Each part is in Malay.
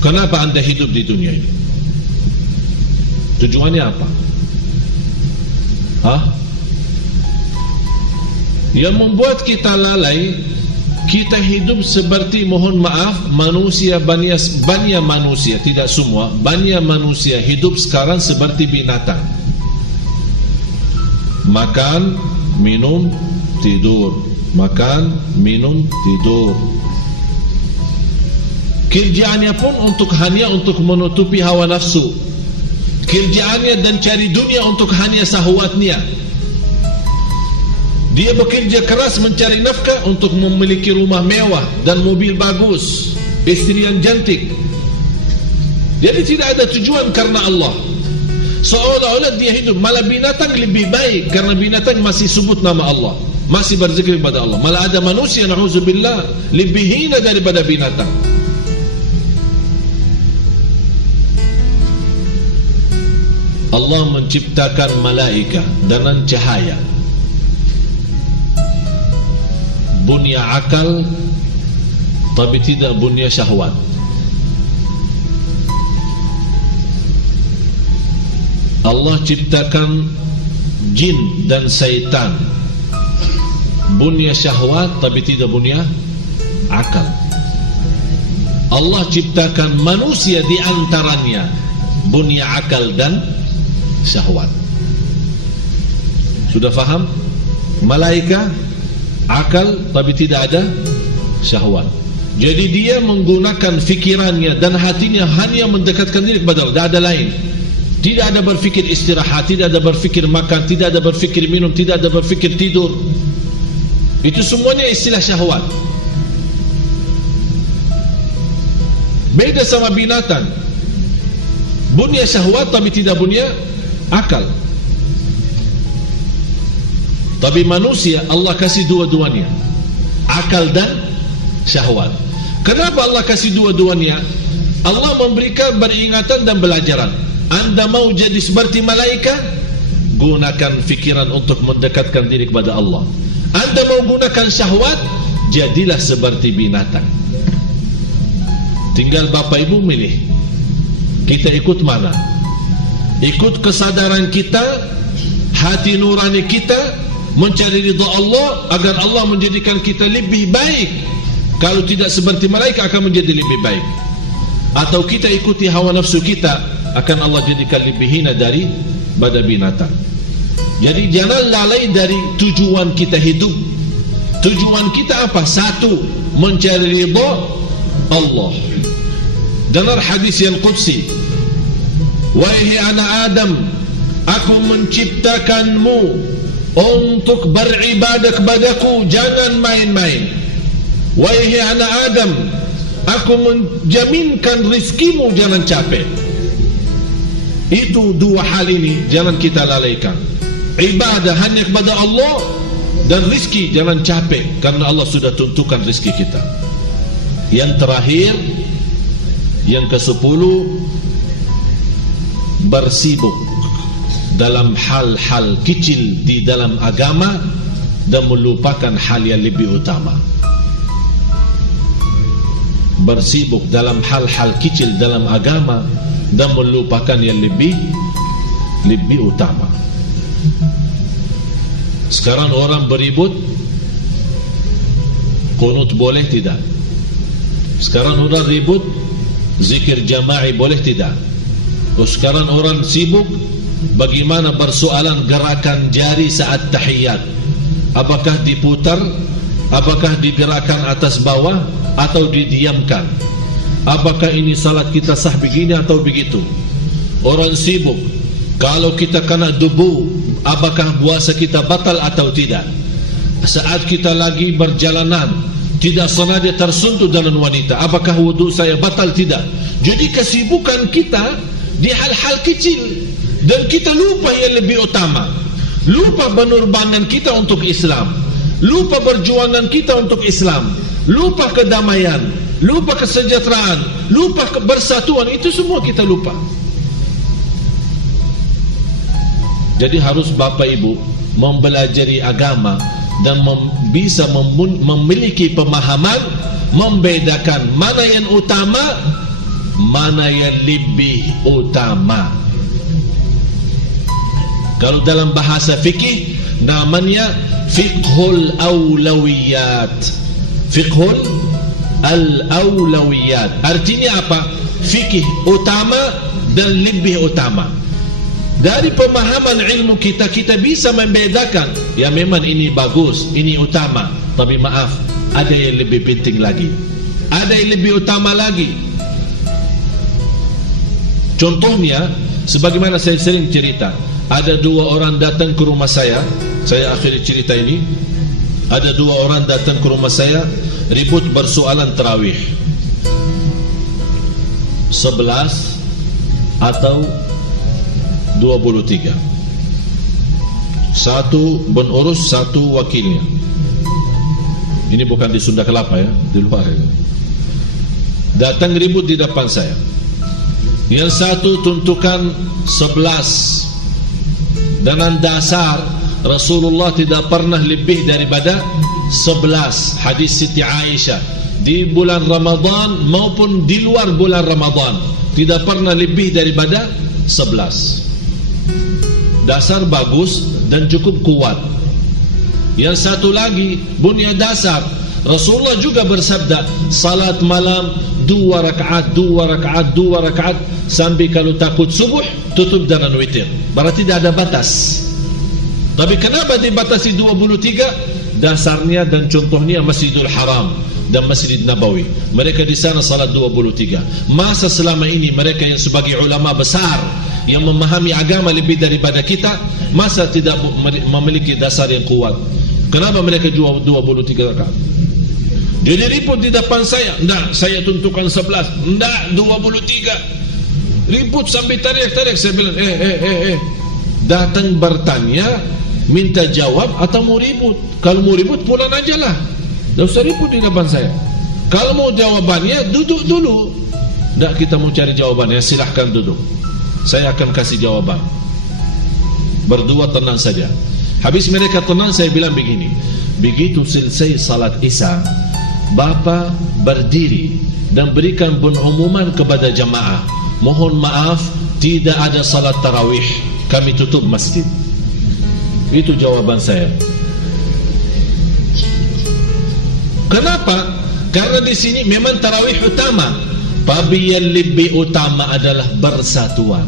Kenapa anda hidup di dunia ini? Tujuannya apa? Yang membuat kita lalai, kita hidup seperti, mohon maaf, manusia, banyak manusia, tidak semua, banyak manusia hidup sekarang seperti binatang. Makan, minum, tidur. Makan, minum, tidur. Kerjaannya pun hanya untuk menutupi hawa nafsu. Kerjaannya dan cari dunia untuk hanya syahwatnya. Dia bekerja keras mencari nafkah untuk memiliki rumah mewah dan mobil bagus, istri yang cantik. Jadi tidak ada tujuan karena Allah. Seolah-olah dia hidup. Malah binatang lebih baik, karena binatang masih sebut nama Allah, masih berzikir kepada Allah. Malah ada manusia, na'udzubillah, lebih hina daripada binatang. Allah menciptakan malaikat dengan cahaya, bunya akal, tapi tidak bunya syahwat. Allah ciptakan jin dan syaitan, bunya syahwat tapi tidak bunya akal. Allah ciptakan manusia di antaranya, bunya akal dan syahwat. Sudah faham? Malaikat akal tapi tidak ada syahwat. Jadi dia menggunakan fikirannya dan hatinya hanya mendekatkan diri kepada Allah, tidak ada lain. Tidak ada berfikir istirahat, tidak ada berfikir makan, tidak ada berfikir minum, tidak ada berfikir tidur. Itu semuanya istilah syahwat. Beda sama binatang, bunya syahwat tapi tidak bunya akal. Tapi manusia Allah kasih dua-duanya, akal dan syahwat. Kenapa Allah kasih dua-duanya? Allah memberikan peringatan dan pelajaran. Anda mau jadi seperti malaikat, gunakan fikiran untuk mendekatkan diri kepada Allah. Anda mau gunakan syahwat, jadilah seperti binatang. Tinggal Bapak Ibu milih, kita ikut mana? Ikut kesadaran kita, hati nurani kita, mencari ridha Allah agar Allah menjadikan kita lebih baik. Kalau tidak seperti malaikat akan menjadi lebih baik. Atau kita ikuti hawa nafsu kita, akan Allah jadikan lebih hina daripada binatang. Jadi jangan lalai dari tujuan kita hidup. Tujuan kita apa? Satu, mencari ridha Allah. Dengar hadis yang qudsi, wahai anak Adam, aku menciptakanmu untuk beribadah kepadaku, jangan main-main. Wahai anak Adam, aku menjaminkan rizkimu, jangan capek. Itu dua hal ini jangan kita lalaikan. Ibadah hanya kepada Allah, dan rizki jangan capek, karena Allah sudah tentukan rizki kita. Yang terakhir, yang ke-10, bersibuk dalam hal-hal kecil di dalam agama dan melupakan hal yang lebih utama. Bersibuk dalam hal-hal kecil dalam agama dan melupakan yang lebih utama. Sekarang orang beribut, qunut boleh tidak? Sekarang orang ribut, zikir jama'i boleh tidak? Sekarang orang sibuk bagaimana bersoalan gerakan jari saat tahiyat. Apakah diputar, apakah digerakkan atas bawah, atau didiamkan? Apakah ini salat kita sah begini atau begitu? Orang sibuk, kalau kita kena debu, apakah puasa kita batal atau tidak? Saat kita lagi berjalanan, tidak sengaja tersentuh dengan wanita, apakah wudhu saya batal tidak? Jadi kesibukan kita di hal-hal kecil, dan kita lupa yang lebih utama. Lupa penerbangan kita untuk Islam, lupa perjuangan kita untuk Islam, lupa kedamaian, lupa kesejahteraan, lupa kebersatuan. Itu semua kita lupa. Jadi harus Bapak Ibu mempelajari agama dan bisa memiliki pemahaman, membedakan mana yang utama, mana yang lebih utama. Kalau dalam bahasa fikih namanya fiqhul awlawiyat. Fiqhul al-awlawiyat artinya apa? Fikih utama dan lebih utama. Dari pemahaman ilmu kita, kita bisa membedakan, ya memang ini bagus, ini utama, tapi maaf, ada yang lebih penting lagi, ada yang lebih utama lagi. Contohnya, sebagaimana saya sering cerita, ada dua orang datang ke rumah saya akhiri cerita ini. Ada dua orang datang ke rumah saya, ribut bersoalan tarawih 11 atau 23. Satu penurus, satu wakilnya. Ini bukan di Sunda Kelapa ya, di luar ya. Datang ribut di depan saya. Yang satu tuntukan 11. Dengan dasar Rasulullah tidak pernah lebih daripada 11. Hadis Siti Aisyah, di bulan Ramadan maupun di luar bulan Ramadan tidak pernah lebih daripada 11. Dasar bagus dan cukup kuat. Yang satu lagi punya dasar, Rasulullah juga bersabda, salat malam 2 rakaat, 2 rakaat, 2 rakaat, sampai kalau takut subuh tutup dengan witir. Berarti tidak ada batas. Tapi kenapa dibatasi 23? Dasarnya dan contohnya Masjidul Haram dan Masjid Nabawi. Mereka di sana salat 23. Masa selama ini mereka yang sebagai ulama besar yang memahami agama lebih daripada kita, masa tidak memiliki dasar yang kuat? Kenapa mereka jual 23 rakaat? Jadi ribut di depan saya, enggak, saya tuntukan 11, enggak, 23. Ribut sampai tarik-tarik. Saya bilang, datang bertanya, minta jawab atau mau ribut? Kalau mau ribut pulang aja lah, tidak usah ribut di depan saya. Kalau mau jawabannya, duduk dulu. Tidak, kita mau cari jawabannya, silahkan duduk, saya akan kasih jawaban. Berdua tenang saja. Habis mereka tenang, saya bilang begini, begitu selesai salat Isya, Bapa berdiri dan berikan pengumuman kepada jamaah, mohon maaf, tidak ada salat tarawih, kami tutup masjid. Itu jawaban saya. Kenapa? Karena di sini memang tarawih utama, tapi yang lebih utama adalah persatuan.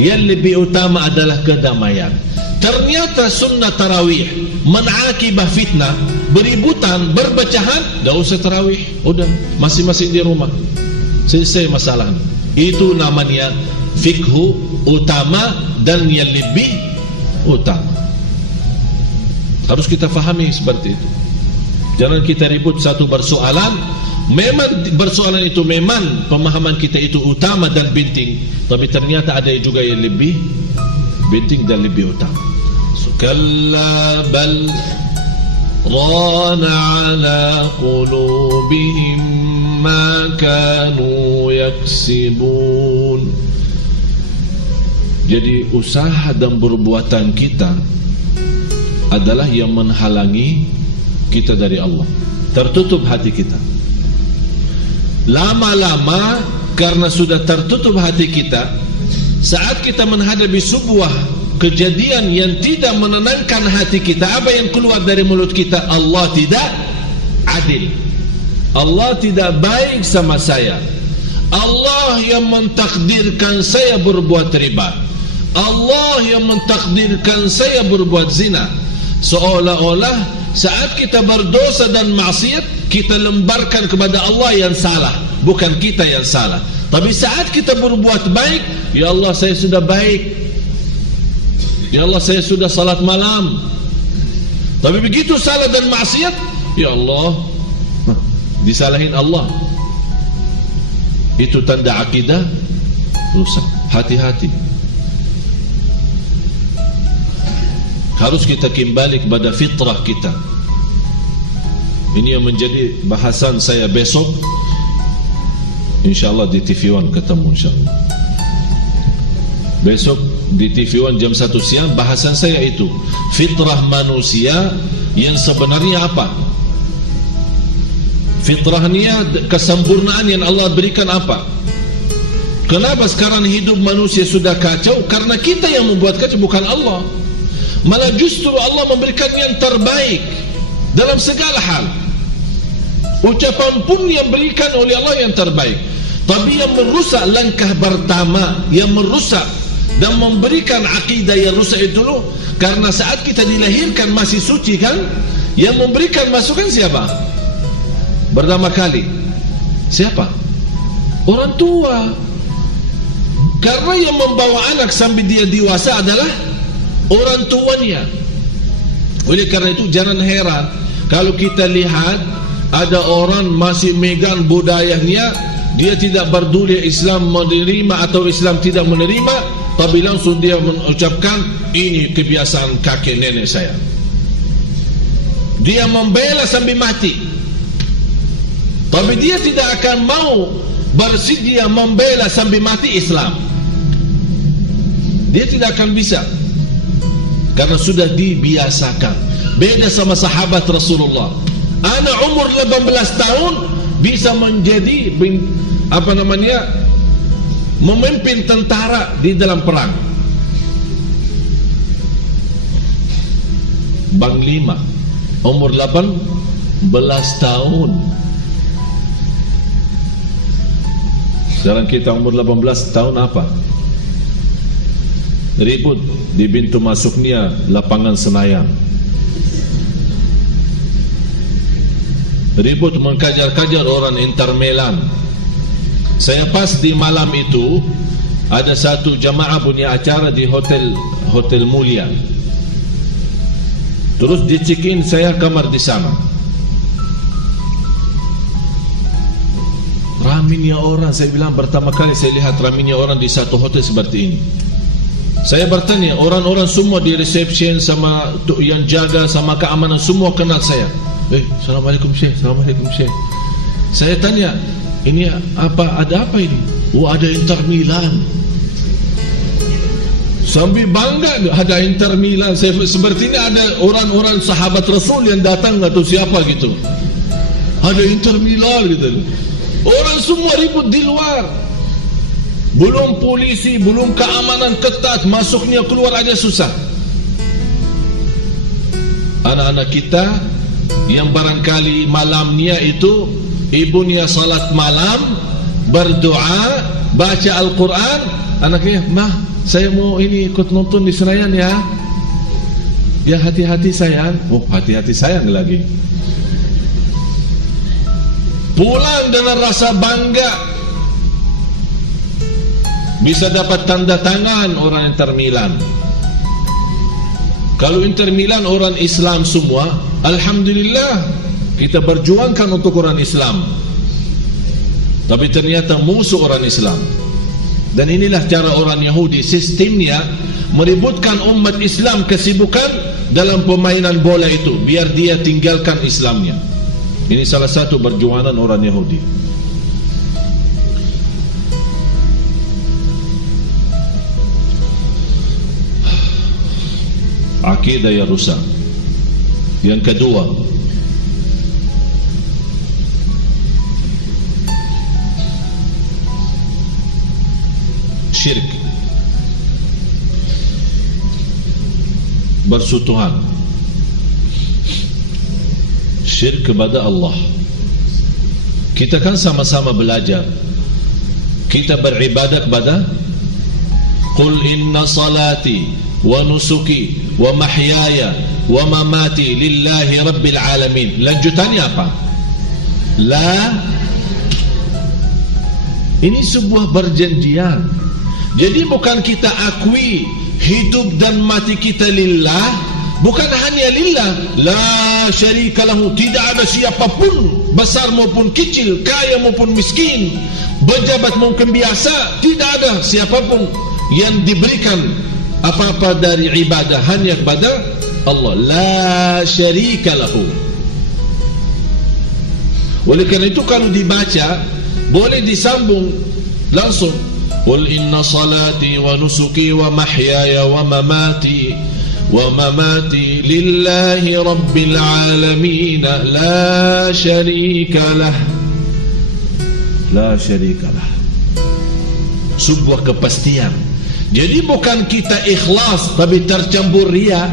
Yang lebih utama adalah kedamaian. Ternyata sunnah tarawih menakibah fitnah, beributan, berpecahan, tidak usah tarawih, udah masing-masing di rumah, selesai masalah. Itu namanya fikhu utama dan yang lebih utama. Harus kita fahami seperti itu. Jangan kita ribut satu persoalan. Memang persoalan itu memang pemahaman kita itu utama dan penting, tapi ternyata ada juga yang lebih penting dan lebih utama. Kalla bal rana ala qulubihim ma kanu yaksibun. Jadi usaha dan perbuatan kita adalah yang menghalangi kita dari Allah. Tertutup hati kita. Lama-lama karena sudah tertutup hati kita, saat kita menghadapi sebuah kejadian yang tidak menenangkan hati kita, apa yang keluar dari mulut kita? Allah tidak adil, Allah tidak baik sama saya, Allah yang mentakdirkan saya berbuat riba, Allah yang mentakdirkan saya berbuat zina. Seolah-olah saat kita berdosa dan maksiat, kita lembarkan kepada Allah yang salah, bukan kita yang salah. Tapi saat kita berbuat baik, ya Allah saya sudah baik, ya Allah saya sudah salat malam. Tapi begitu salah dan maksiat, ya Allah, disalahin Allah. Itu tanda akidah rusak. Hati-hati. Harus kita kembali kepada fitrah kita. Ini yang menjadi bahasan saya besok, InsyaAllah di TV One ketemu insyaAllah. Besok di TV One jam 1 siang bahasan saya itu, fitrah manusia yang sebenarnya apa? Fitrahnya kesempurnaan yang Allah berikan apa? Kenapa sekarang hidup manusia sudah kacau? Karena kita yang membuat kacau, bukan Allah. Malah justru Allah memberikan yang terbaik dalam segala hal. Ucapan pun yang berikan oleh Allah yang terbaik. Tapi yang merusak langkah pertama, yang merusak dan memberikan akidah yang rusak itu dulu, karena saat kita dilahirkan masih suci kan? Yang memberikan masukan siapa? Pertama kali siapa? Orang tua. Karena yang membawa anak sampai dia dewasa adalah orang tuanya. Oleh karena itu jangan heran kalau kita lihat ada orang masih megang budayanya, dia tidak peduli Islam menerima atau Islam tidak menerima, tapi langsung dia mengucapkan ini kebiasaan kakek nenek saya. Dia membela sampai mati, tapi dia tidak akan mau bersedia membela sampai mati Islam. Dia tidak akan bisa, karena sudah dibiasakan. Beda sama sahabat Rasulullah. Anak umur 18 tahun bisa menjadi memimpin tentara di dalam perang. Panglima umur 18 tahun. Sekarang kita umur 18 tahun apa? Ribut di pintu masuknya lapangan Senayan, ribut mengkajar-kajar orang Inter Milan. Saya pas di malam itu ada satu jamaah punya acara di hotel mulia. Terus di check-in saya kamar di sana. Ramainya orang, saya bilang pertama kali saya lihat ramainya orang di satu hotel seperti ini. Saya bertanya, orang-orang semua di reception sama yang jaga sama keamanan semua kenal saya. Assalamualaikum Syekh, Assalamualaikum Syekh. Saya tanya, ini apa, ada apa ini? Oh, ada Inter Milan. Sambil bangga ada Inter Milan. Sepertinya ada orang-orang sahabat Rasul yang datang atau siapa gitu. Ada Inter Milan gitu. Orang semua ribut di luar. Belum polisi, belum keamanan ketat, masuknya keluar aja susah. Anak-anak kita yang barangkali malamnya itu ibunya salat malam, berdoa, baca Al-Quran, anaknya, "Mah, saya mau ini ikut nonton di Senayan ya." Ya, hati-hati sayang. Oh, hati-hati sayang lagi. Pulang dengan rasa bangga, bisa dapat tanda tangan orang Inter Milan. Kalau Inter Milan orang Islam semua, alhamdulillah kita berjuangkan untuk orang Islam. Tapi ternyata musuh orang Islam. Dan inilah cara orang Yahudi, sistemnya meributkan umat Islam kesibukan dalam permainan bola itu, biar dia tinggalkan Islamnya. Ini salah satu perjuangan orang Yahudi. Akidah yang rusak. Yang kedua, syirik, bersutuhan, syirik kepada Allah. Kita kan sama-sama belajar, kita beribadah kepada Qul inna salati wa nusuki wa mahyaya wa mamati lillahi rabbil alamin. Lanjutannya apa? Ini sebuah perjanjian. Jadi bukan kita akui hidup dan mati kita lillah, bukan hanya lillah, la syarika lahu, tidak ada siapapun, besar maupun kecil, kaya maupun miskin, pejabat maupun biasa, tidak ada siapapun yang diberikan apa-apa dari ibadah, hanya kepada Allah. La syarika lahu. Oleh kerana itu kalau dibaca boleh disambung langsung, Qul inna salati wa nusuki wa mahyaya wa mamati lillahi rabbil alamin la syarika lah. La syarika lah. sebuah kepastian. Jadi bukan kita ikhlas tapi tercampur riya,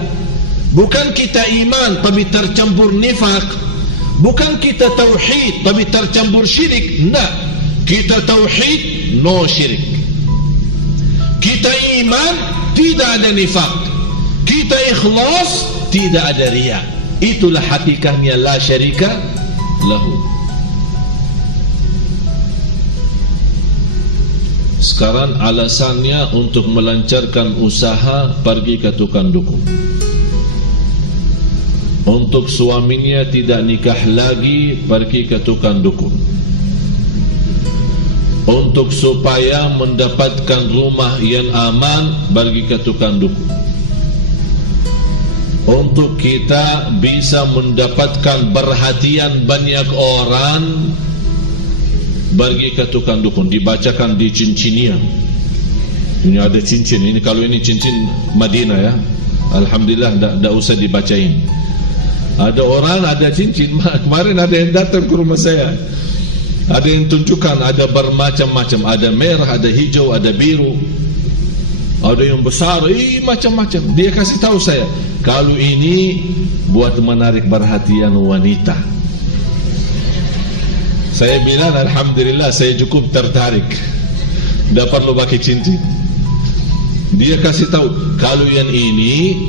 bukan kita iman tapi tercampur nifaq, bukan kita tauhid tapi tercampur syirik. Enggak, kita tauhid no syirik, kita iman tidak ada nifaq, kita ikhlas tidak ada riya. Itulah hakikatnya la syarika lahu. Sekarang alasannya untuk melancarkan usaha pergi ke tukang dukun. Untuk suaminya tidak nikah lagi, pergi ke tukang dukun. Untuk supaya mendapatkan rumah yang aman, pergi ke tukang dukun. Untuk kita bisa mendapatkan perhatian banyak orang, pergi ke tukang dukun. Dibacakan di cincininya. Ini ada cincin. Ini kalau ini cincin Madinah ya, alhamdulillah tidak usah dibacain. Ada orang ada cincin. Kemarin ada yang datang ke rumah saya, ada yang tunjukkan, ada bermacam-macam, ada merah, ada hijau, ada biru, ada yang besar, macam-macam. Dia kasih tahu saya, kalau ini buat menarik perhatian wanita. Saya bilang alhamdulillah, saya cukup tertarik, tidak perlu pakai cincin. Dia kasih tahu, kalau yang ini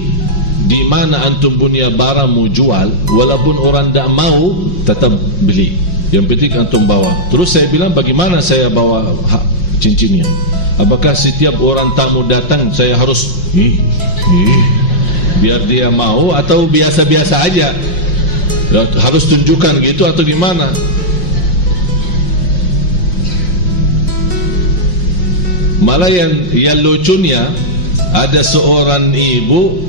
di mana antum punya barang mau jual, walaupun orang tidak mau, tetap beli. Yang penting antum bawa. Terus saya bilang, bagaimana saya bawa cincinnya? Apakah setiap orang tamu datang saya harus biar dia mau, atau biasa-biasa aja? Harus tunjukkan gitu atau gimana? Malah yang lucunya, ada seorang ibu,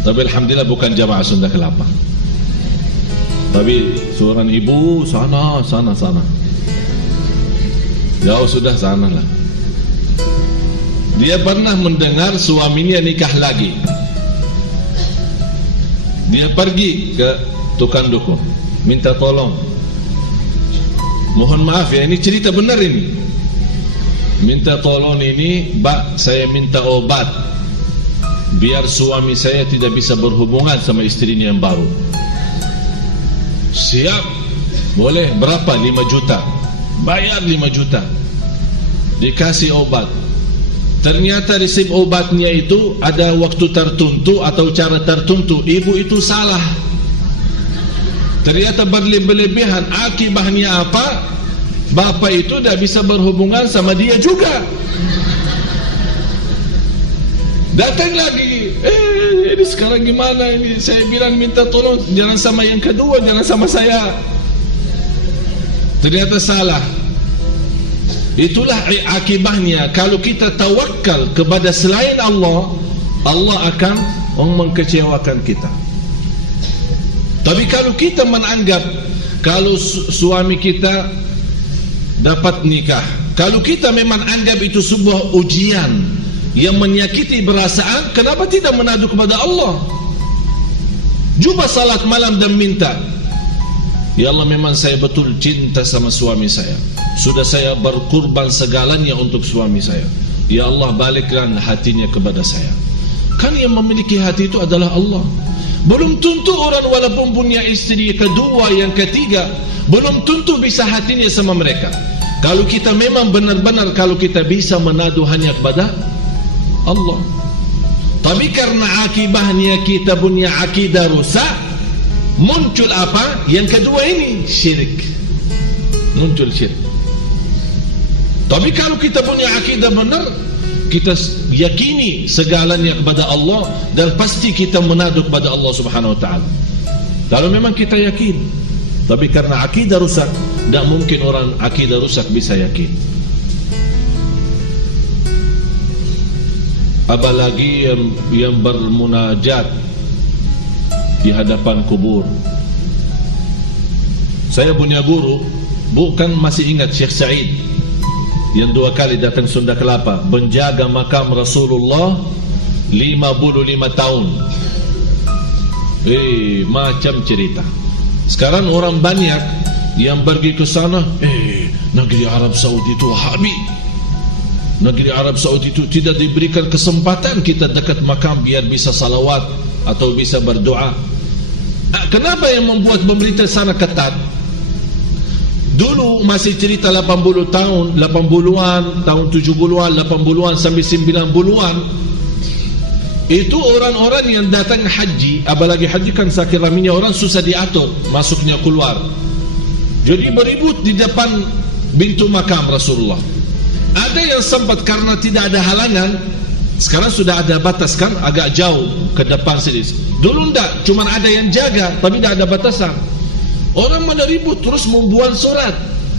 tapi alhamdulillah bukan jamaah Sunda Kelapa, tapi seorang ibu sana jauh sudah sana lah. Dia pernah mendengar suaminya nikah lagi. Dia pergi ke tukang dukun, minta tolong. Mohon maaf ya, ini cerita benar ini. Minta tolong ini, Mbak, saya minta obat biar suami saya tidak bisa berhubungan sama istrinya yang baru. Siap, boleh. Berapa? 5 juta. Bayar 5 juta. Dikasih obat. Ternyata resep obatnya itu ada waktu tertentu atau cara tertentu. Ibu itu salah. Ternyata berlebihan. Akibatnya apa? Bapak itu tidak bisa berhubungan sama dia juga. Datang lagi, ini sekarang gimana ini? Saya bilang minta tolong, jangan sama yang kedua, jangan sama saya. Ternyata salah. Itulah akibatnya. Kalau kita tawakal kepada selain Allah, Allah akan mengkecewakan kita. Tapi kalau kita menganggap, kalau suami kita dapat nikah, kalau kita memang anggap itu sebuah ujian yang menyakiti perasaan, kenapa tidak menadu kepada Allah? Cuba salat malam dan minta, ya Allah, memang saya betul cinta sama suami saya, sudah saya berkorban segalanya untuk suami saya. Ya Allah, balikkan hatinya kepada saya. Kan yang memiliki hati itu adalah Allah. Belum tentu orang walaupun punya istri kedua, yang ketiga, belum tentu bisa hatinya sama mereka. Kalau kita memang benar-benar, kalau kita bisa menadu hanya kepada Allah. Tapi karena akibatnya kita punya akidah rusak, muncul apa? Yang kedua ini, syirik. Muncul syirik. Tapi kalau kita punya akidah benar, kita yakini segalanya kepada Allah, dan pasti kita menadu kepada Allah Subhanahu wa ta'ala. Kalau memang kita yakin. Tapi karena akidah rusak, tidak mungkin orang akidah rusak bisa yakin. Apalagi yang bermunajat di hadapan kubur. Saya punya guru, bukan masih ingat Syekh Said, yang 2 kali datang Sunda Kelapa, menjaga makam Rasulullah 55 tahun. Macam cerita. Sekarang orang banyak yang pergi ke sana, negeri Arab Saudi itu Wahabi, negeri Arab Saudi itu tidak diberikan kesempatan kita dekat makam biar bisa salawat atau bisa berdoa. Kenapa yang membuat pemerintah sana ketat? Dulu masih cerita 80 tahun, 80-an, tahun 70-an, 80-an sampai 90-an. Itu orang-orang yang datang haji, apalagi haji kan sakit raminya orang, susah diatur masuknya keluar. Jadi beribut di depan pintu makam Rasulullah. Ada yang sempat karena tidak ada halangan, sekarang sudah ada batas kan, agak jauh ke depan sedikit. Dulu enggak, cuma ada yang jaga, tapi tidak ada batasan. Orang mana ribut terus membuat surat.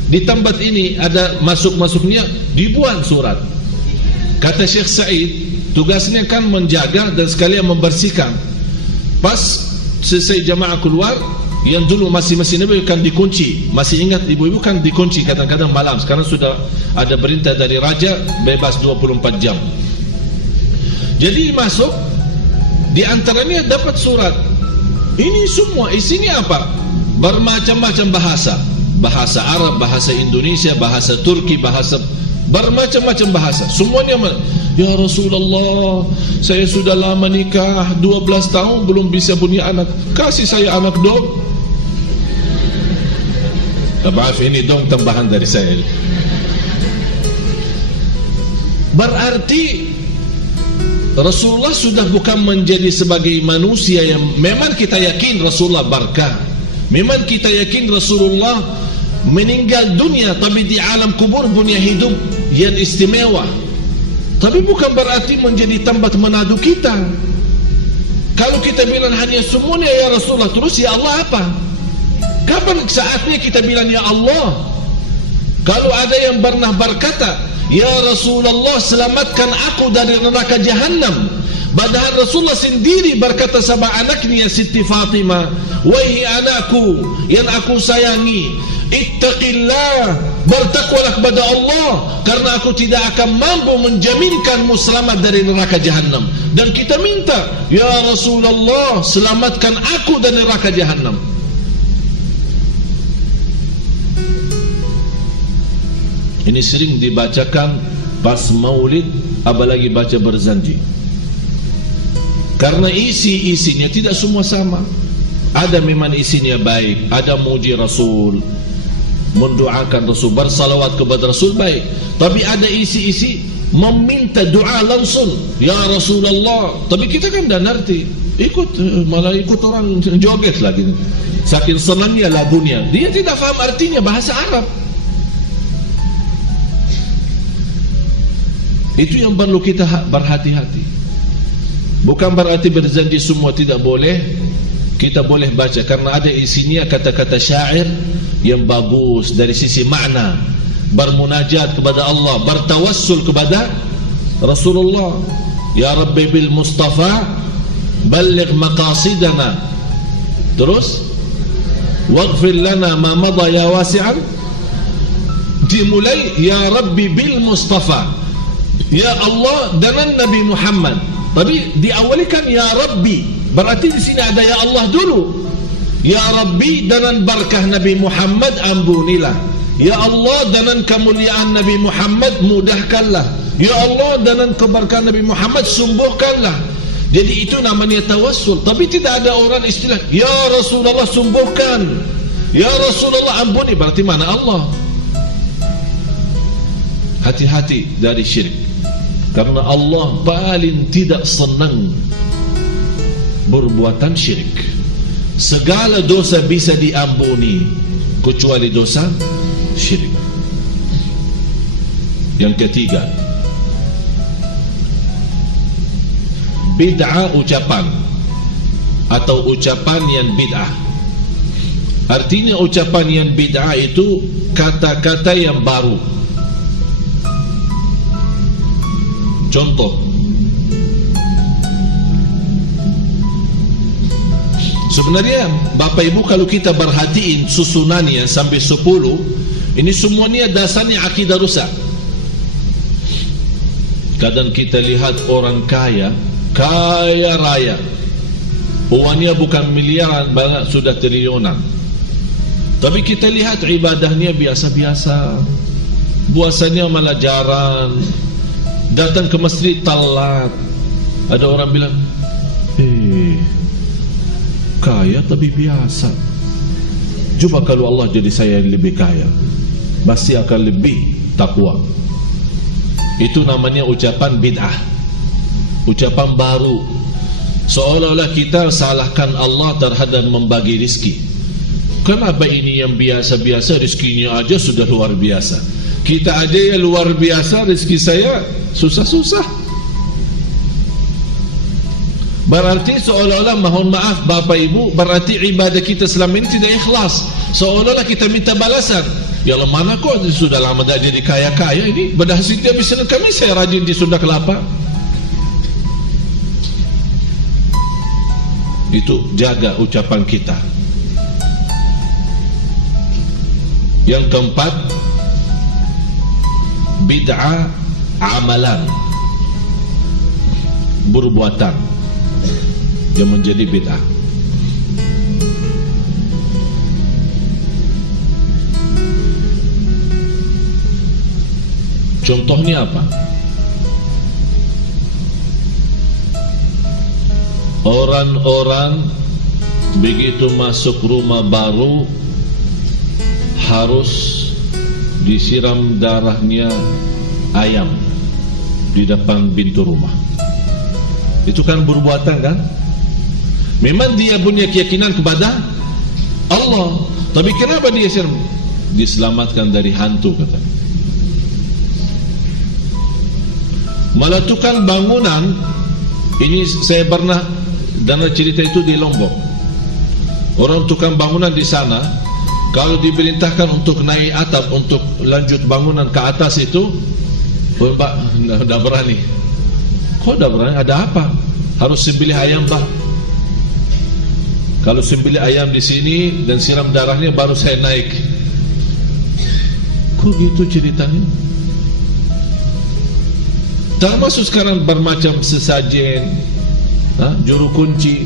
Di tempat ini ada masuk-masuknya, dibuat surat. Kata Syekh Said, tugasnya kan menjaga dan sekalian membersihkan. Pas selesai jamaah keluar, yang dulu masih Nabi kan dikunci. Masih ingat ibu-ibu kan dikunci kadang-kadang malam. Sekarang sudah ada perintah dari raja bebas 24 jam. Jadi masuk, di antaranya dapat surat. Ini semua isinya apa? Bermacam-macam bahasa. Bahasa Arab, bahasa Indonesia, bahasa Turki, bahasa bermacam-macam bahasa. Semuanya, ya Rasulullah, saya sudah lama nikah, 12 tahun belum bisa punya anak. Kasih saya anak dong. Maaf, ini dong tambahan dari saya. Berarti Rasulullah sudah bukan menjadi sebagai manusia yang memang kita yakin Rasulullah barakah, memang kita yakin Rasulullah meninggal dunia, tapi di alam kubur punya hidup yang istimewa. Tapi bukan berarti menjadi tempat menadu kita. Kalau kita bilang hanya semuanya ya Rasulullah, terus ya Allah apa? Kapan saatnya kita bilang ya Allah? Kalau ada yang pernah berkata, ya Rasulullah selamatkan aku dari neraka Jahannam, padahal Rasulullah sendiri berkata sama anaknya Siti Fatimah, wahai anakku yang aku sayangi, ittaqillah, bertakwalah kepada Allah, karena aku tidak akan mampu menjaminkanmu selamat dari neraka Jahannam. Dan kita minta, ya Rasulullah selamatkan aku dari neraka Jahannam. Ini sering dibacakan pas maulid, apalagi baca berzanji. Karena isinya tidak semua sama. Ada memang isinya baik, ada muji Rasul, mendoakan Rasul, bersalawat kepada Rasul baik. Tapi ada isi-isi meminta doa langsung, ya Rasulullah. Tapi kita kan dah ngerti, malah ikut orang joget lagi. Saking senangnya lagunya, dia tidak faham artinya bahasa Arab. Itu yang perlu kita berhati-hati. Bukan berarti berjanji semua tidak boleh. Kita boleh baca karena ada isinya kata-kata syair yang bagus dari sisi makna, bermunajat kepada Allah, bertawassul kepada Rasulullah. Ya Rabbi bil Mustafa balligh maqasidana. Terus waghfir lana ma madha ya wasi'an. Dimulai ya Rabbi bil Mustafa, ya Allah dengan Nabi Muhammad. Tapi diawalikan ya Rabbi, berarti di sini ada ya Allah dulu. Ya Rabbi dengan berkah Nabi Muhammad ampunilah. Ya Allah dengan kemuliaan Nabi Muhammad mudahkanlah. Ya Allah dengan keberkahan Nabi Muhammad sembuhkanlah. Jadi itu namanya tawassul. Tapi tidak ada orang istilah ya Rasulullah sembuhkan, ya Rasulullah ampuni, berarti mana Allah? Hati-hati dari syirik, karena Allah paling tidak senang berbuatan syirik. Segala dosa bisa diampuni kecuali dosa syirik. Yang ketiga, bid'ah ucapan atau ucapan yang bid'ah. Artinya ucapan yang bid'ah itu kata-kata yang baru. Contoh, sebenarnya Bapak Ibu kalau kita perhatiin susunannya sampai 10, ini semuanya dasarnya akidah rusak. Kadang kita lihat orang kaya raya, uangnya bukan miliaran, banyak sudah triliunan. Tapi kita lihat ibadahnya biasa-biasa, puasanya malah jarang, datang ke masjid telat. Ada orang bilang, kaya tapi biasa. Coba kalau Allah jadi saya yang lebih kaya, pasti akan lebih takwa. Itu namanya ucapan bid'ah, ucapan baru. Seolah-olah kita salahkan Allah terhadap membagi rizki. Kenapa ini yang biasa-biasa rizkinya aja sudah luar biasa? Kita aja yang luar biasa, rizki saya susah-susah. Berarti seolah-olah, mohon maaf Bapak Ibu, berarti ibadah kita selama ini tidak ikhlas. Seolah-olah kita minta balasan. Ya Allah, mana kok sudah lama tak jadi kaya-kaya ini, berhasil dia bisa kami, saya rajin di Sunda Kelapa. Itu jaga ucapan kita. Yang keempat, bid'ah amalan, perbuatan yang menjadi bid'ah. Contohnya apa? Orang-orang begitu masuk rumah baru harus disiram darahnya ayam di depan pintu rumah. Itu kan perbuatan kan? Memang dia punya keyakinan kepada Allah, tapi kenapa dia siram? Diselamatkan dari hantu katanya. Malah tukang bangunan, ini saya pernah dengar cerita itu di Lombok. Orang tukang bangunan di sana, kalau diperintahkan untuk naik atap untuk lanjut bangunan ke atas itu, Pak, tidak berani. Kok tidak berani? Ada apa? Harus sembelih ayam, Pak. Kalau sembelih ayam di sini dan siram darahnya baru saya naik. Kok gitu ceritanya? Termasuk sekarang bermacam sesajen, juru kunci.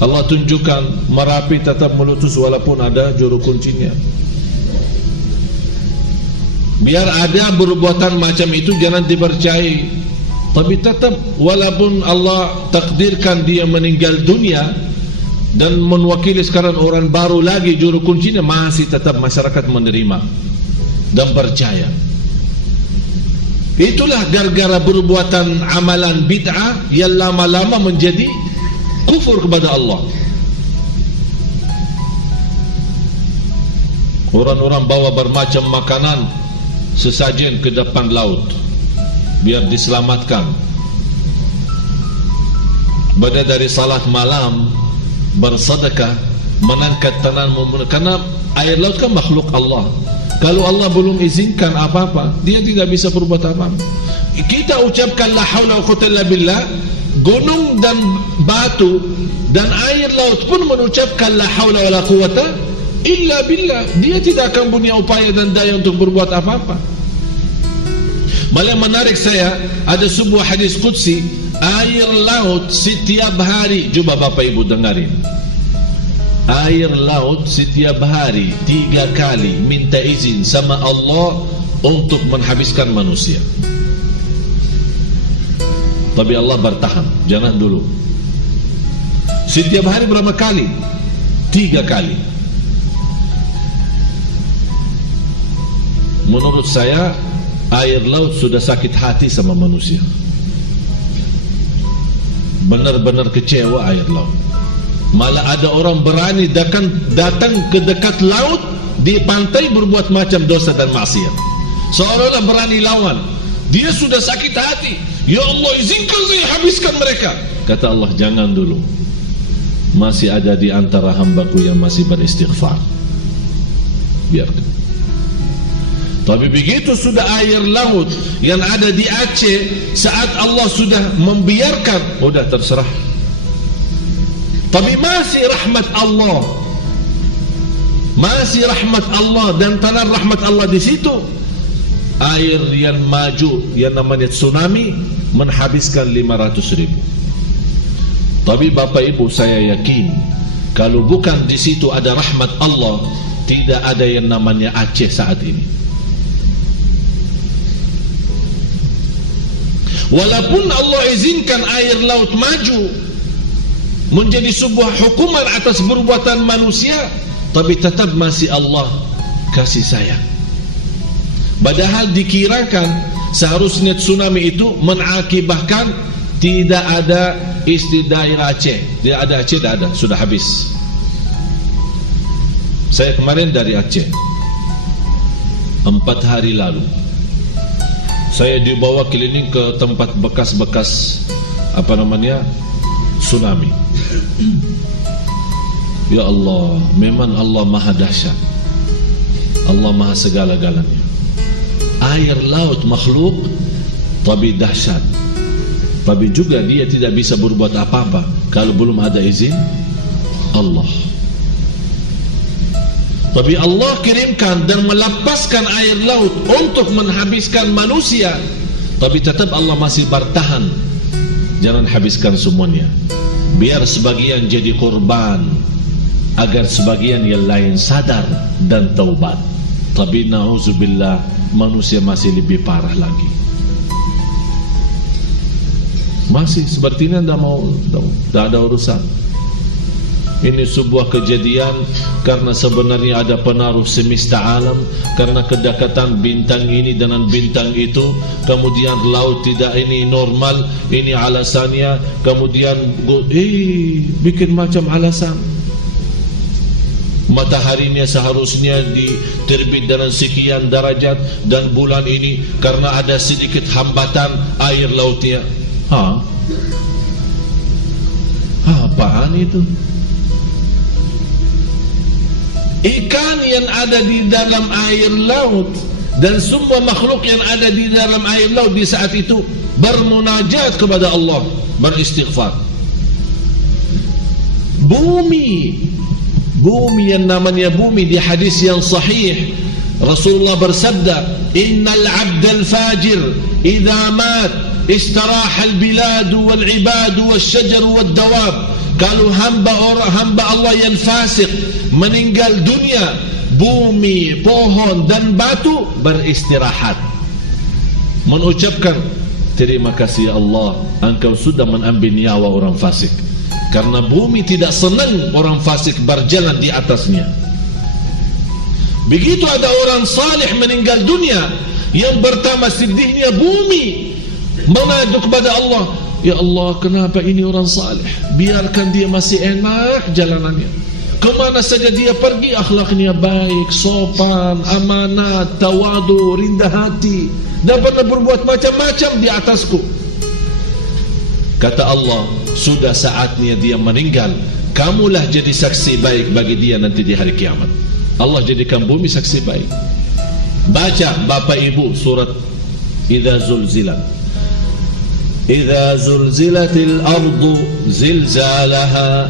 Allah tunjukkan Merapi tetap meletus walaupun ada juru kuncinya. Biar ada perbuatan macam itu jangan dipercayai. Tapi tetap walaupun Allah takdirkan dia meninggal dunia dan mewakili sekarang orang baru lagi juru kuncinya, masih tetap masyarakat menerima dan percaya. Itulah gara-gara perbuatan amalan bid'ah yang lama-lama menjadi kufur kepada Allah. Orang-orang bawa bermacam makanan sesajen ke depan laut biar diselamatkan. Pada dari salat malam bersedekah, mengangkat tangan, karena air laut kan makhluk Allah. Kalau Allah belum izinkan apa-apa, dia tidak bisa berbuat apa-apa. Kita ucapkan la haula wa quwwata illa billah, gunung dan batu dan air laut pun mengucapkan la haula wa la quwwata illa billah. Dia tidak akan punya upaya dan daya untuk berbuat apa-apa. Malah menarik saya, ada sebuah hadis qudsi, air laut setiap hari, coba Bapak Ibu dengarin, air laut setiap hari 3 kali minta izin sama Allah untuk menghabiskan manusia. Tapi Allah bertahan, jangan dulu. Setiap hari berapa kali? 3 kali. Menurut saya air laut sudah sakit hati sama manusia. Benar-benar kecewa air laut. Malah ada orang berani datang ke dekat laut di pantai berbuat macam dosa dan maksiat, seolah-olah berani lawan. Dia sudah sakit hati. Ya Allah, izinkan saya habiskan mereka. Kata Allah, jangan dulu. Masih ada di antara hambaku yang masih beristighfar. Biarkan. Tapi begitu sudah air laut yang ada di Aceh, saat Allah sudah membiarkan, sudah terserah. Tapi masih rahmat Allah, masih rahmat Allah, dan tanah rahmat Allah di situ. Air yang maju yang namanya tsunami menghabiskan 500.000. Tapi Bapak Ibu, saya yakin Kalau bukan di situ ada rahmat Allah, tidak ada yang namanya Aceh saat ini. Walaupun Allah izinkan air laut maju menjadi sebuah hukuman atas perbuatan manusia, tapi tetap masih Allah kasih sayang. Padahal dikirakan seharusnya tsunami itu mengakibatkan tidak ada daerah Aceh. Tidak ada Aceh, tidak ada, sudah habis. Saya kemarin dari Aceh 4 hari lalu. Saya dibawa keliling ke tempat bekas-bekas tsunami. Ya Allah, memang Allah maha dahsyat. Allah maha segala-galanya. Air laut makhluk tapi dahsyat, tapi juga dia tidak bisa berbuat apa-apa kalau belum ada izin Allah. Tapi Allah kirimkan dan melepaskan air laut untuk menghabiskan manusia, tapi tetap Allah masih bertahan. Jangan habiskan semuanya, biar sebagian jadi korban, agar sebagian yang lain sadar dan taubat. Tapi na'udzubillah, manusia masih lebih parah lagi. Masih seperti ini, tidak ada urusan. Ini sebuah kejadian karena sebenarnya ada pengaruh semesta alam, karena kedekatan bintang ini dengan bintang itu. Kemudian laut tidak ini normal, ini alasannya. Kemudian bikin macam alasan. Mataharinya seharusnya diterbit dengan sekian derajat, dan bulan ini karena ada sedikit hambatan air lautnya. Apaan itu? Ikan yang ada di dalam air laut dan semua makhluk yang ada di dalam air laut di saat itu bermunajat kepada Allah, beristighfar. Bumi yang namanya bumi, di hadis yang sahih Rasulullah bersabda, innal abdal fajir idza mat istaraha al bilad wal ibad wal syajar wal dawab. Kalau hamba Allah yang fasik meninggal dunia, bumi, pohon dan batu beristirahat, mengucapkan terima kasih ya Allah, Engkau sudah mengambil nyawa orang fasik. Karena bumi tidak senang orang fasik berjalan di atasnya. Begitu ada orang salih meninggal dunia, yang pertama sedihnya bumi mengadu kepada Allah, ya Allah, kenapa ini orang salih? Biarkan dia masih enak jalanannya. Kemana saja dia pergi akhlaknya baik, sopan, amanat, tawadu, rendah hati, dan pernah berbuat macam-macam di atasku. Kata Allah, sudah saatnya dia meninggal, kamulah jadi saksi baik bagi dia nanti di hari kiamat. Allah jadikan bumi saksi baik. Baca Bapak Ibu surat Idza Zulzilat. Idza zulzilatil ardu zilzalaha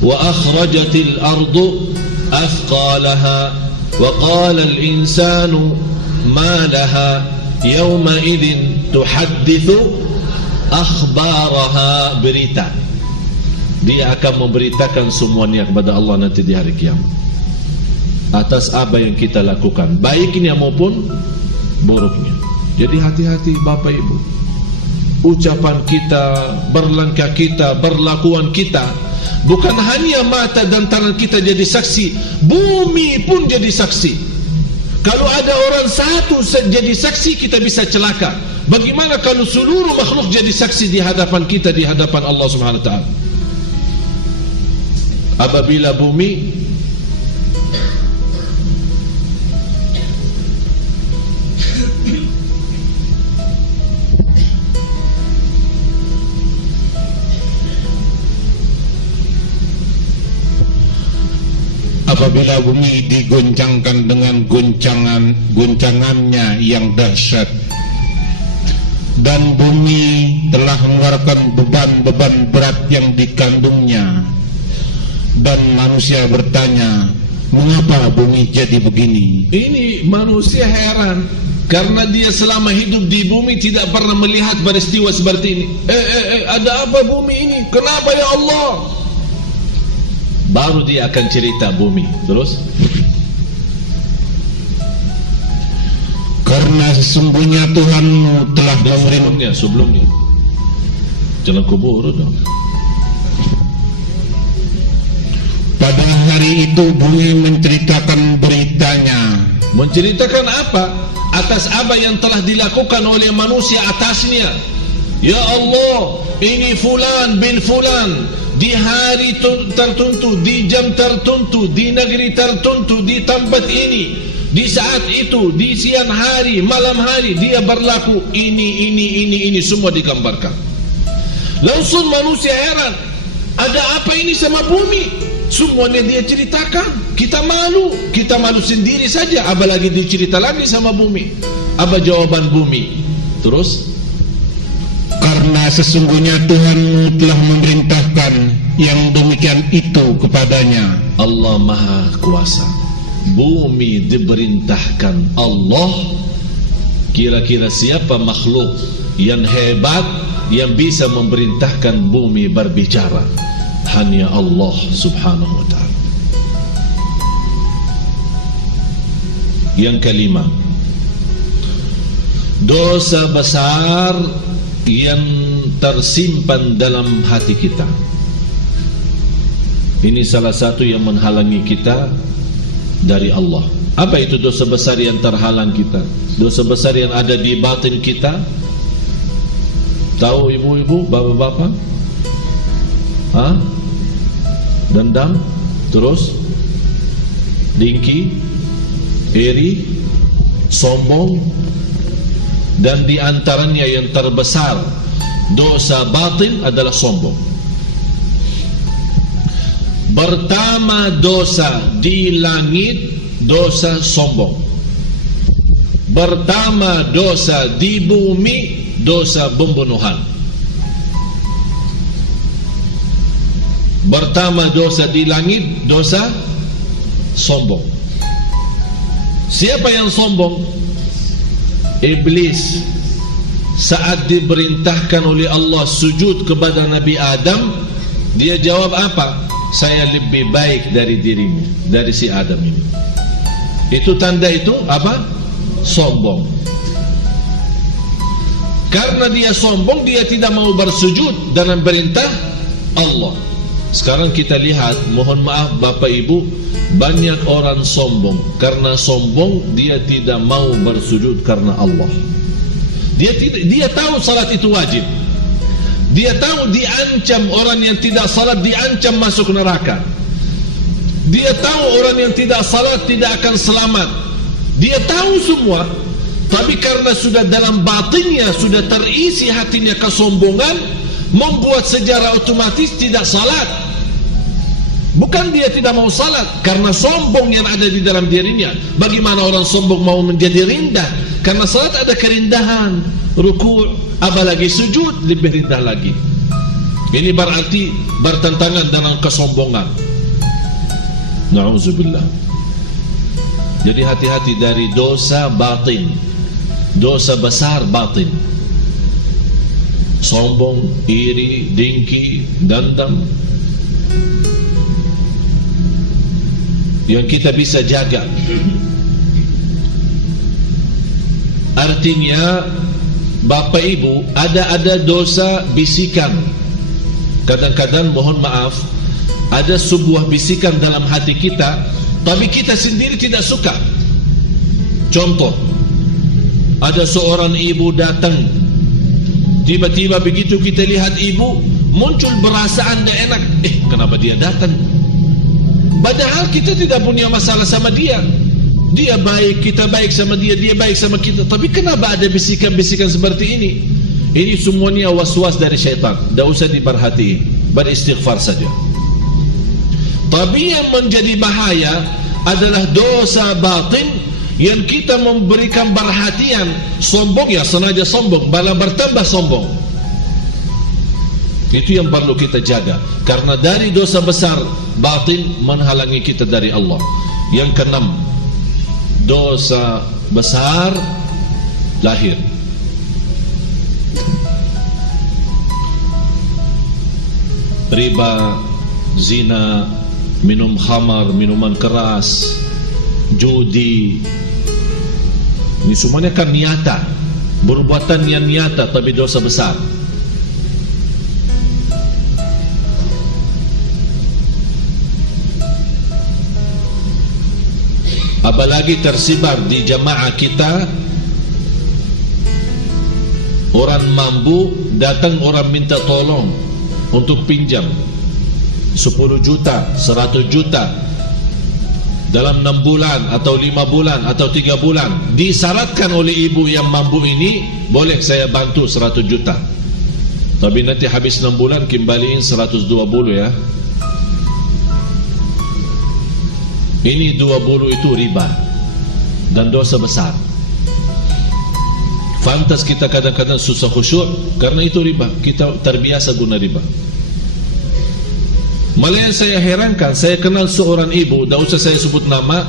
wa akhrajatil ardu athqalaha wa qala al insanu ma laha yawma idzin tuhaddithu akhbaraha. Berita, dia akan memberitakan semuanya kepada Allah nanti di hari kiamat atas apa yang kita lakukan, baiknya maupun buruknya. Jadi hati-hati Bapak Ibu, ucapan kita, berlangkah kita, berlakuan kita, bukan hanya mata dan tangan kita jadi saksi, bumi pun jadi saksi. Kalau ada orang satu jadi saksi, kita bisa celaka. Bagaimana kalau seluruh makhluk jadi saksi di hadapan kita, di hadapan Allah Subhanahu wa taala? Apabila bumi digoncangkan dengan goncangannya yang dahsyat, dan bumi telah mengeluarkan beban-beban berat yang dikandungnya, dan manusia bertanya, mengapa bumi jadi begini? Ini manusia heran, karena dia selama hidup di bumi tidak pernah melihat peristiwa seperti ini. Ada apa bumi ini? Kenapa ya Allah? baru dia akan cerita bumi. Terus, karena sesungguhnya Tuhanmu telah memberi. Sebelumnya jalan kubur dong. Pada hari itu bumi menceritakan beritanya. Menceritakan apa? Atas apa yang telah dilakukan oleh manusia atasnya. Ya Allah, ini fulan bin fulan di hari tertentu, di jam tertentu, di negeri tertentu, di tempat ini, di saat itu, di siang hari, malam hari dia berlaku ini semua digambarkan. Langsung manusia heran, ada apa ini sama bumi? Semuanya dia ceritakan. Kita malu sendiri saja, apalagi dicerita lagi sama bumi. Apa jawaban bumi? Terus, karena sesungguhnya Tuhanmu telah memerintahkan yang demikian itu kepadanya. Allah Maha Kuasa. Bumi diperintahkan Allah. Kira-kira siapa makhluk yang hebat yang bisa memerintahkan bumi berbicara? Hanya Allah Subhanahu wa ta'ala. Yang kelima, dosa besar yang tersimpan dalam hati kita. Ini salah satu yang menghalangi kita dari Allah. Apa itu dosa besar yang terhalang kita? Dosa besar yang ada di batin kita. Tahu ibu-ibu, bapak-bapak? Hah? Dendam, terus dengki, iri, sombong, dan di antaranya yang terbesar dosa batin adalah sombong. Pertama dosa di langit, dosa sombong. Pertama dosa di bumi, dosa pembunuhan. Pertama dosa di langit, dosa sombong. Siapa yang sombong? Iblis. Saat diperintahkan oleh Allah sujud kepada Nabi Adam, dia jawab apa? Saya lebih baik dari dirimu, dari si Adam ini. Itu tanda itu apa? Sombong. Karena dia sombong, dia tidak mau bersujud dalam perintah Allah. Sekarang kita lihat, mohon maaf Bapak Ibu, banyak orang sombong. Karena sombong, dia tidak mau bersujud karena Allah. Dia tahu salat itu wajib. Dia tahu diancam orang yang tidak salat, diancam masuk neraka. Dia tahu orang yang tidak salat tidak akan selamat. Dia tahu semua. Tapi karena sudah dalam batinnya, sudah terisi hatinya kesombongan, membuat secara otomatis tidak salat. Bukan dia tidak mau salat, karena sombong yang ada di dalam dirinya. Bagaimana orang sombong mau menjadi rendah? Karena salat ada kerindahan, ruku', apalagi sujud lebih rendah lagi. Ini berarti bertentangan dengan kesombongan. Na'udzubillah. Jadi hati-hati dari dosa batin, dosa besar batin. Sombong, iri, dengki, dendam, yang kita bisa jaga. Artinya Bapak Ibu, ada dosa bisikan. Kadang-kadang mohon maaf, ada sebuah bisikan dalam hati kita, tapi kita sendiri tidak suka. Contoh, ada seorang ibu datang, tiba-tiba begitu kita lihat ibu, muncul perasaan tidak enak. Kenapa dia datang? Padahal kita tidak punya masalah sama dia. Dia baik, kita baik sama dia, dia baik sama kita. Tapi kenapa ada bisikan-bisikan seperti ini? Ini semuanya was-was dari syaitan. Tidak usah diperhatiin, beristighfar saja. Tapi yang menjadi bahaya adalah dosa batin yang kita memberikan perhatian. Sombong, ya sengaja sombong, malah bertambah sombong. Itu yang perlu kita jaga. Karena dari dosa besar batin menghalangi kita dari Allah. Yang keenam, dosa besar lahir. Riba, zina, minum khamar, minuman keras, judi. Ini semuanya kan niata, perbuatan yang niata tapi dosa besar. Apalagi tersebar di jamaah kita, orang mampu datang orang minta tolong untuk pinjam 10 juta, 100 juta dalam 6 bulan atau 5 bulan atau 3 bulan. Disyaratkan oleh ibu yang mampu ini, boleh saya bantu 100 juta, tapi nanti habis 6 bulan kembaliin 120 ya. Ini 20 itu riba dan dosa besar. Fantas kita kadang-kadang susah khusyuk karena itu riba. Kita terbiasa guna riba. Malah yang saya herankan, saya kenal seorang ibu, tak usah saya sebut nama,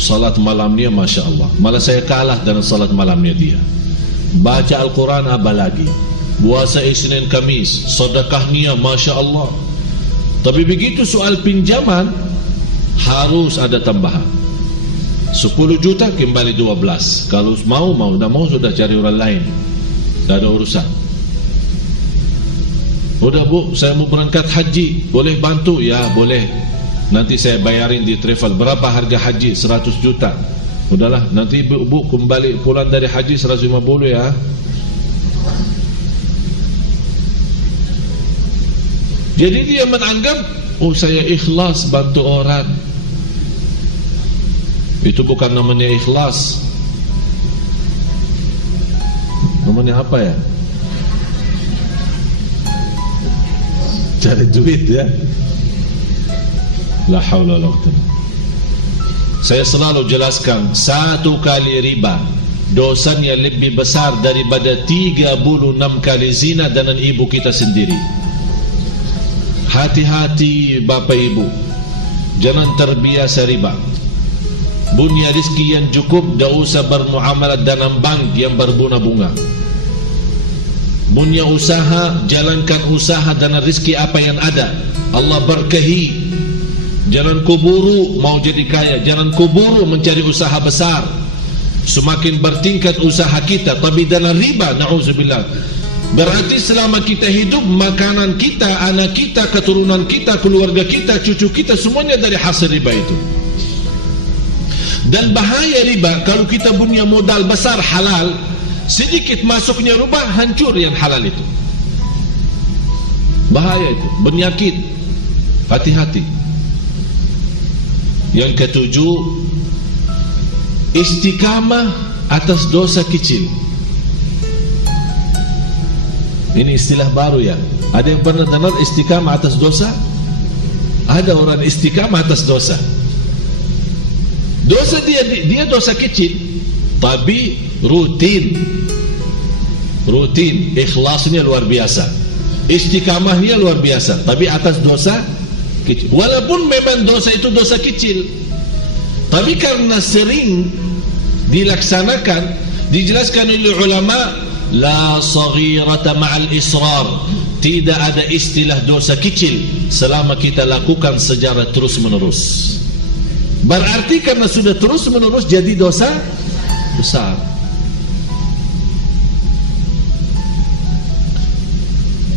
salat malamnya Masya Allah. Malah saya kalah dengan salat malamnya dia. Baca Al-Quran apa lagi, puasa Isnin Kamis, sedekahnya Masya Allah. Tapi begitu soal pinjaman, harus ada tambahan 10 juta kembali 12. Kalau mau, tak mau sudah cari orang lain, tak ada urusan. Udah bu, saya mau berangkat haji, boleh bantu? Ya boleh, nanti saya bayarin di travel. Berapa harga haji? 100 juta. Udahlah, nanti bu kembali pulang dari haji 150 ya. Jadi dia menganggap, oh saya ikhlas bantu orang. Itu bukan namanya ikhlas. Namanya apa ya? Cari duit ya. La haula wala quwwata. Saya selalu jelaskan, 1 kali riba dosanya lebih besar daripada 36 kali zina dengan ibu kita sendiri. Hati-hati Bapak Ibu, jangan terbiasa riba. Punya rezeki yang cukup, tak usah bermuamalah dalam bank yang berbunga-bunga. Punya usaha, jalankan usaha dengan rezeki apa yang ada. Allah berkahi. Jangan kuburu mau jadi kaya, jangan kuburu mencari usaha besar. Semakin bertingkat usaha kita, tapi dalam riba, na'udzubillah. Berarti selama kita hidup, makanan kita, anak kita, keturunan kita, keluarga kita, cucu kita, semuanya dari hasil riba itu. Dan bahaya riba, kalau kita punya modal besar halal, sedikit masuknya riba, hancur yang halal itu. Bahaya itu, bernyakit. Hati-hati. Yang ketujuh, istiqamah atas dosa kecil. Ini istilah baru ya. Ada yang pernah dengar istiqamah atas dosa? Ada orang istiqamah atas dosa. Dosa dia dosa kecil, tapi rutin, ikhlasnya luar biasa, istiqamahnya luar biasa, tapi atas dosa kecil. Walaupun memang dosa itu dosa kecil, tapi karena sering dilaksanakan, dijelaskan oleh ulama, la saghirata ma'al israr. Tidak ada istilah dosa kecil selama kita lakukan secara terus menerus. Berarti karena sudah terus menerus jadi dosa besar.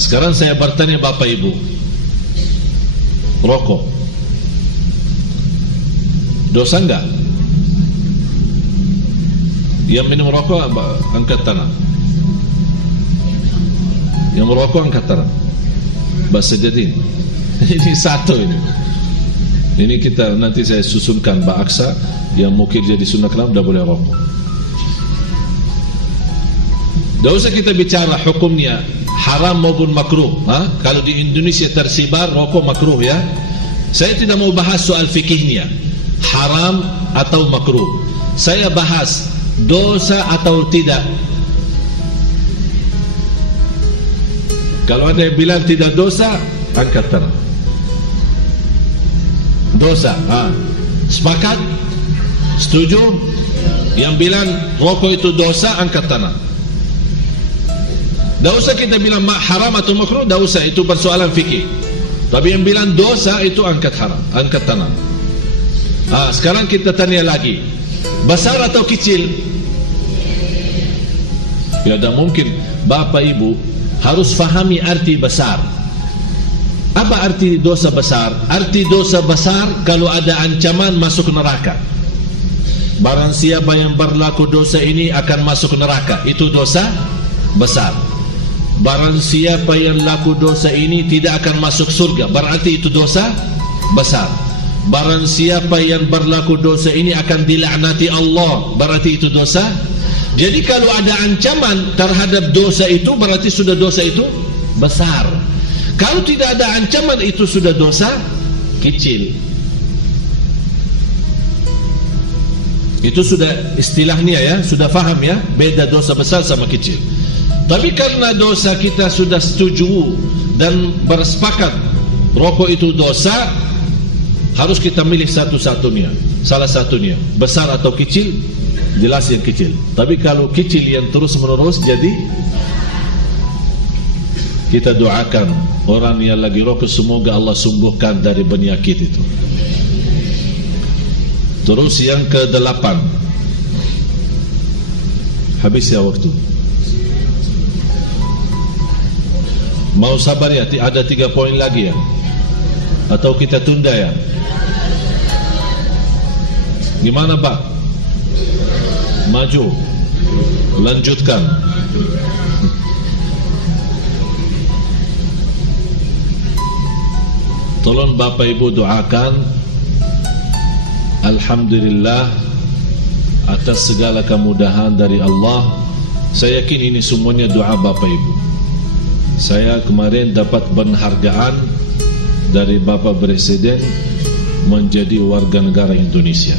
Sekarang saya bertanya Bapak Ibu, rokok dosa enggak? Yang minum rokok angkat tangan. Yang merokok angkat tangan. Bahasa jadi ini satu ini. Ini kita nanti saya susunkan Mbak Aksa yang mungkin jadi sunnah kalam dah boleh rokok. Tak usah kita bicara hukumnya haram maupun makruh. Kalau di Indonesia tersebar rokok makruh ya. Saya tidak mau bahas soal fikihnya, haram atau makruh. Saya bahas dosa atau tidak. Kalau ada yang bilang tidak dosa, angkat tangan. Dosa, sepakat? Setuju? Yang bilang rokok itu dosa, angkat tangan. Tak usah kita bilang haram atau makruh, tak usah, itu persoalan fikih. Tapi yang bilang dosa itu angkat haram, angkat tangan. Sekarang kita tanya lagi, besar atau kecil? Ya, tidak mungkin. Bapak Ibu harus fahami arti besar. Apa arti dosa besar? Arti dosa besar kalau ada ancaman masuk neraka. Barang siapa yang berlaku dosa ini akan masuk neraka, itu dosa besar. Barang siapa yang laku dosa ini tidak akan masuk surga, berarti itu dosa besar. Barang siapa yang berlaku dosa ini akan dilaknati Allah, berarti itu dosa. Jadi kalau ada ancaman terhadap dosa itu, berarti sudah dosa itu besar. Kalau tidak ada ancaman, itu sudah dosa kecil. Itu sudah istilahnya ya, sudah faham ya, beda dosa besar sama kecil. Tapi karena dosa kita sudah setuju dan bersepakat rokok itu dosa, harus kita milih satu-satunya, salah satunya, besar atau kecil. Jelas yang kecil. Tapi kalau kecil yang terus menerus, jadi kita doakan orang yang lagi rokok, semoga Allah sembuhkan dari penyakit itu. Terus yang ke-8, habis ya waktu. Mau sabar ya, ada 3 poin lagi ya, atau kita tunda ya? Gimana Pak? Maju, lanjutkan. Tolong Bapak Ibu doakan, alhamdulillah atas segala kemudahan dari Allah. Saya yakin ini semuanya doa Bapak Ibu. Saya kemarin dapat penghargaan dari Bapak Presiden menjadi warga negara Indonesia.